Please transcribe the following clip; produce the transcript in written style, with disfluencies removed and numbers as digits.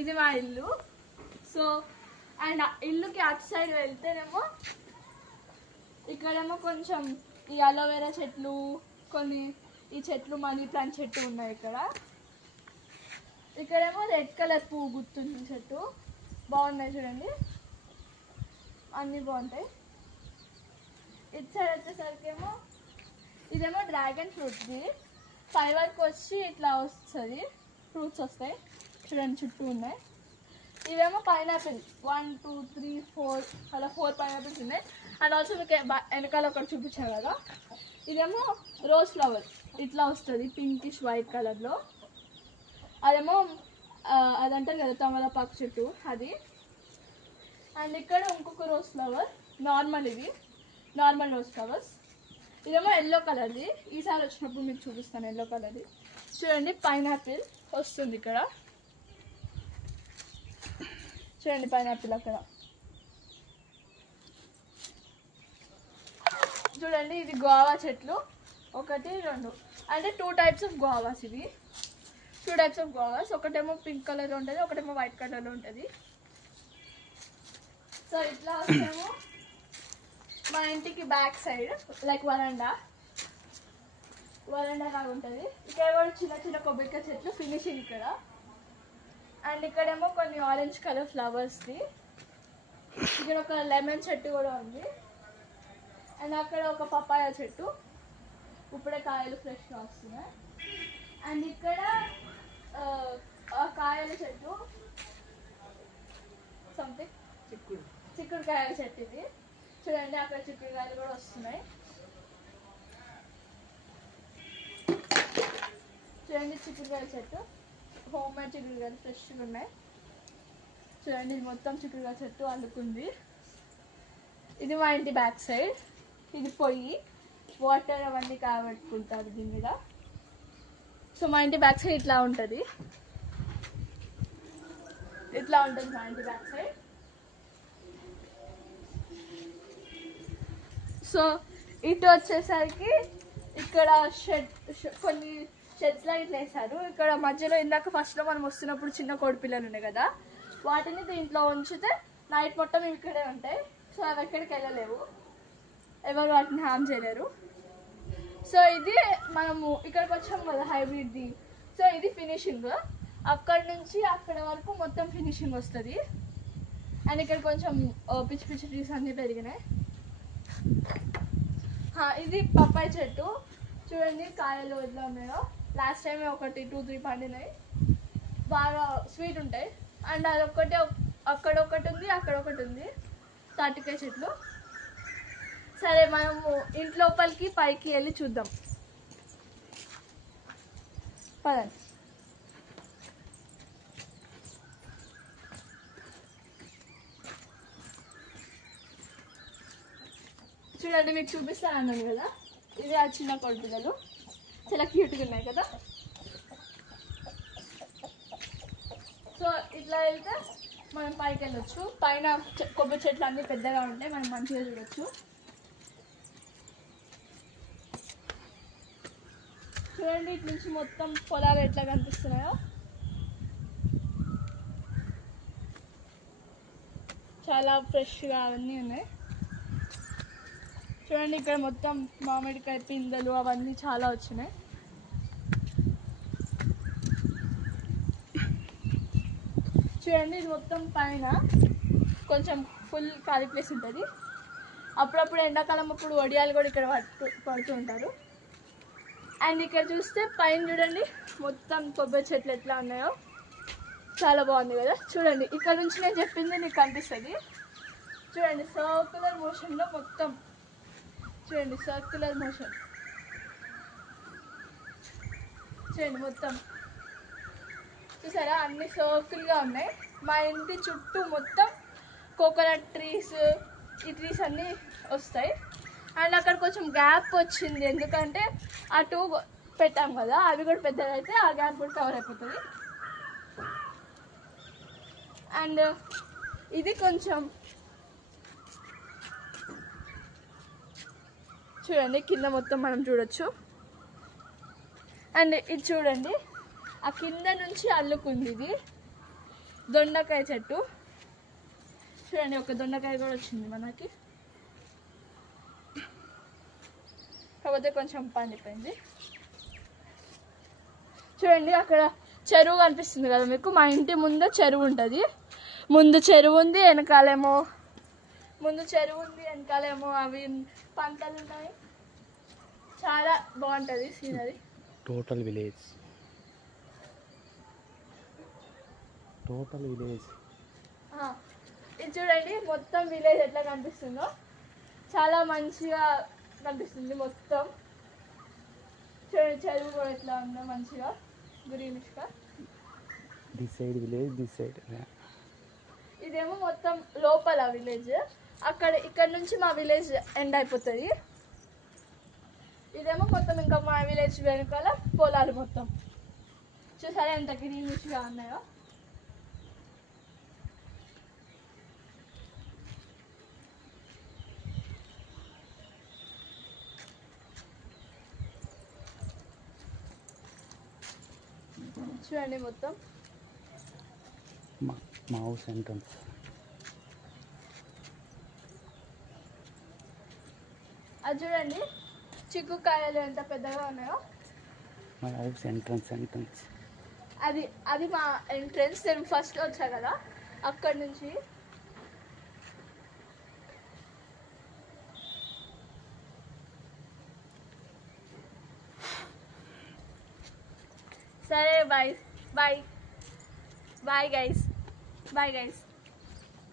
ఇది మా ఇల్లు. సో అండ్ ఇల్లుకి అటు సైడ్ వెళ్తేనేమో ఇక్కడేమో కొంచెం ఈ అలోవెరా చెట్లు, కొన్ని ఈ చెట్లు, మనీ ప్లాంట్ చెట్టు ఉన్నాయి ఇక్కడ. ఇక్కడేమో రెడ్ కలర్ పువ్వు గుర్తుంది చెట్టు, బాగున్నాయి చూడండి, అన్నీ బాగుంటాయి. ఇటు సైడ్ వచ్చేసరికి ఏమో ఇదేమో డ్రాగన్ ఫ్రూట్ది, పై వరకు వచ్చి ఇట్లా వస్తుంది, ఫ్రూట్స్ వస్తాయి చూడండి, చుట్టూ ఉన్నాయి. ఇవేమో పైనాపిల్, 1 2 3 4 అలా 4 పైనాపిల్స్ ఉన్నాయి. అండ్ ఆల్సో మీకు వెనకాల ఒకటి చూపించాను కదా, ఇదేమో రోజ్ ఫ్లవర్, ఇట్లా వస్తుంది పింకిష్ వైట్ కలర్లో. అదేమో అదంటారు కదా తమలపాకు చెట్టు, అది. అండ్ ఇక్కడ ఇంకొక రోజ్ ఫ్లవర్, నార్మల్, ఇది నార్మల్ రోజ్ ఫ్లవర్స్. ఇదేమో ఎల్లో కలర్ది, ఈసారి వచ్చినప్పుడు మీకు చూపిస్తాను ఎల్లో కలర్ది. చూడండి పైనాపిల్ వస్తుంది ఇక్కడ, చూడండి పైనాపిల్ అక్కడ. చూడండి ఇది గోవా చెట్లు, 1 2, అంటే 2 టైప్స్ ఆఫ్ గోవాస్ ఇవి, 2 టైప్స్ ఆఫ్ గోవాస్. ఒకటేమో పింక్ కలర్లో ఉంటుంది, ఒకటేమో వైట్ కలర్లో ఉంటుంది. సో ఇట్లా వస్తేమో మా ఇంటికి బ్యాక్ సైడ్ లైక్ వరండా లాగా ఉంటుంది. ఇక్కడ కూడా చిన్న చిన్న కొబ్బరికాయ చెట్లు ఫినిషింగ్ ఇక్కడ. అండ్ ఇక్కడేమో కొన్ని ఆరెంజ్ కలర్ ఫ్లవర్స్ది, ఇక్కడ ఒక లెమన్ చెట్టు కూడా ఉంది. అండ్ అక్కడ ఒక పపాయ చెట్టు, ఇప్పుడే కాయలు ఫ్రెష్గా వస్తున్నాయి. అండ్ ఇక్కడ కాయల చెట్టు, సంథింగ్ చిక్కుడుకాయల చెట్టు ఇది. చూడండి అక్కడ చిక్కుడుకాయలు కూడా వస్తున్నాయి. చూడండి చిక్కుడుకాయల చెట్టు, హోమ్ మేడ్ చిక్కుడుకాయలు ఫ్రెష్గా ఉన్నాయి. చూడండి ఇది మొత్తం చిక్కుడుకాయ చెట్టు అల్లుకుంది. ఇది మా ఇంటి బ్యాక్ సైడ్, ఇది పొయ్యి, వాటర్ అవన్నీ కాబెట్టుకుంటారు దీని మీద. సో మా ఇంటి బ్యాక్ సైడ్ ఇట్లా ఉంటుంది, ఇట్లా ఉంటుంది మా ఇంటి బ్యాక్ సైడ్. సో ఇటు వచ్చేసరికి ఇక్కడ కొన్ని షెడ్స్ లా ఇట్లా వేసారు. ఇక్కడ మధ్యలో ఇందాక ఫస్ట్లో మనం వస్తున్నప్పుడు చిన్న కోడి పిల్లలు ఉన్నాయి కదా, వాటిని దీంట్లో ఉంచితే నైట్ మొత్తం ఇక్కడే ఉంటాయి. సో అవి ఎక్కడికి వెళ్ళలేవు, ఎవరు వాటిని హామ్ చేయలేరు. సో ఇది మనము ఇక్కడికి వచ్చాం కదా హైబ్రిడ్ది, సో ఇది ఫినిషింగ్, అక్కడి నుంచి అక్కడ వరకు మొత్తం ఫినిషింగ్ వస్తుంది. అండ్ ఇక్కడ కొంచెం పిచ్చి పిచ్చి ట్రీస్ అన్నీ పెరిగినాయి. ఇది పప్పాయ చెట్టు, చూడండి కాయలు ఎట్లా ఉన్నాయో. లాస్ట్ టైం 1 2 3 పండినాయి, బాగా స్వీట్ ఉంటాయి. అండ్ అదొక్కటే, అక్కడ ఒకటి ఉంది, అక్కడ ఒకటి ఉంది, తాటికాయ చెట్లు. సరే మనము ఇంట్లోపలికి పైకి వెళ్ళి చూద్దాం, పదండి. చూడండి మీకు చూపిస్తాను అన్నాను కదా, ఇవి ఆ చిన్న కోడి పిల్లలు, చాలా క్యూట్గా ఉన్నాయి కదా. సో ఇట్లా వెళ్తే మనం పైకి వెళ్ళొచ్చు. పైన కొబ్బరి చెట్లు అన్నీ పెద్దగా ఉంటాయి, మనం మంచిగా చూడొచ్చు. చూడండి ఇటు నుంచి మొత్తం పొలాలు ఎట్లా కనిపిస్తున్నాయో, చాలా ఫ్రెష్గా అవన్నీ ఉన్నాయి. చూడండి ఇక్కడ మొత్తం మామిడికాయ పిందెలు అవన్నీ చాలా వచ్చినాయి. చూడండి ఇది మొత్తం పైన కొంచెం ఫుల్ ఖాళీ ప్లేస్ ఉంటుంది. అప్పుడప్పుడు ఎండాకాలం అప్పుడు వడియాలు కూడా ఇక్కడ పడుతూ ఉంటారు. అండ్ ఇక్కడ చూస్తే పైన చూడండి మొత్తం కొబ్బరి చెట్లు ఎట్లా ఉన్నాయో, చాలా బాగుంది కదా. చూడండి ఇక్కడ నుంచి నేను చెప్పింది మీకు కనిపిస్తుంది. చూడండి సర్క్యులర్ మోషన్లో మొత్తం, చూడండి సర్క్యులర్ మోషన్, చూడండి మొత్తం చూసారా, అన్ని సర్కిల్గా ఉన్నాయి. మా ఇంటి చుట్టూ మొత్తం కోకోనట్ ట్రీస్, ఈ ట్రీస్ అన్నీ వస్తాయి. అండ్ అక్కడ కొంచెం గ్యాప్ వచ్చింది, ఎందుకంటే అటు పెట్టాం కదా, అవి కూడా పెద్దగా అయితే ఆ గ్యాప్ కూడా కవర్ అయిపోతుంది. అండ్ ఇది కొంచెం చూడండి కింద మొత్తం మనం చూడొచ్చు. అండ్ ఇది చూడండి ఆ కింద నుంచి అల్లుకుంది ఇది. దొండకాయ చెట్టు చూడండి, ఒక దొండకాయ కూడా వచ్చింది మనకి, కాకపోతే కొంచెం పండిపోయింది. చూడండి అక్కడ చెరువు కనిపిస్తుంది కదా మీకు, మా ఇంటి ముందు చెరువు ఉంటుంది. ముందు చెరువు ఉంది, వెనకాలేమో అవి పంటలు ఉన్నాయి. చాలా బాగుంటుంది సీనరీ. టోటల్ విలేజ్ ఇది చూడండి మొత్తం విలేజ్ ఎట్లా కనిపిస్తుందో, చాలా మంచిగా కనిపిస్తుంది మొత్తం. చూడండి చెరువు కూడా ఎట్లా ఉందో మంచిగా గ్రీనిష్గా. This side village, this side. ఇదేమో మొత్తం లోపల విలేజ్, ఇక్కడ నుంచి మా విలేజ్ ఎండ్ అయిపోతుంది. ఇదేమో మొత్తం ఇంకా మా విలేజ్ వెనకాల పొలాలు మొత్తం. చూసారా ఎంత గ్రీనిష్గా ఉన్నాయో. చూడండి మొత్తం మా హౌస్ ఎంట్రన్స్. అది చూడండి చిక్కుకాయలు ఎంత పెద్దగా ఉన్నాయో. మా హౌస్ ఎంట్రన్స్. అది మా ఎంట్రన్స్. నేను ఫస్ట్ వచ్చా కదా అక్కడి నుంచి. సరే బాయ్ గైస్.